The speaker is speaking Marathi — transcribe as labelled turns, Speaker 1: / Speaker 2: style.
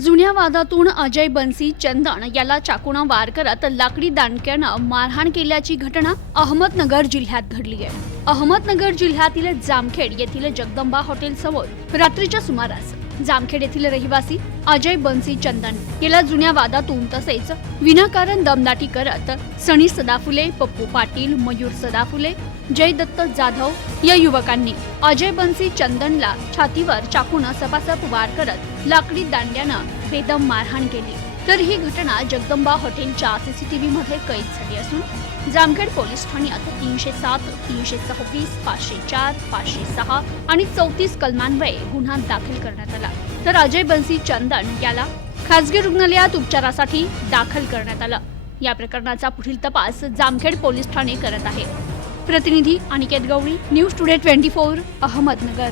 Speaker 1: जुन्या वादातून अजय बन्सी चंदन याला चाकूनं वार करत लाकडी दांडक्यानं मारहाण केल्याची घटना अहमदनगर जिल्ह्यात घडली आहे. अहमदनगर जिल्ह्यातील जामखेड येथील जगदंबा हॉटेल समोर रात्रीच्या सुमारास जामखेड येथील रहिवासी अजय बन्सी चंदन. याला जुन्या वादातून तसेच विनाकारण दमदाटी करत सनी सदाफुले पप्पू पाटील मयूर सदाफुले जयदत्त जाधव या युवकांनी अजय बन्सी चंदनला छातीवर चाकून सपासप वार करत लाकडी दांड्यानं बेदम मारहाण केली. तर ही घटना जगदंबा हॉटेलच्या सीसीटीव्ही मध्ये कैद झाली असून जामखेड पोलीस ठाण्यात तीनशे सात तीनशे सव्वीस पाचशे चार पाचशे सहा आणि चौतीस कलमान्वये गुन्हा दाखल करण्यात आला. तर अजय बन्सी चंदन याला खासगी रुग्णालयात उपचारासाठी दाखल करण्यात आलं. या प्रकरणाचा पुढील तपास जामखेड पोलीस ठाणे करत आहे. प्रतिनिधी Aniket Gawali news today twenty four Ahmednagar.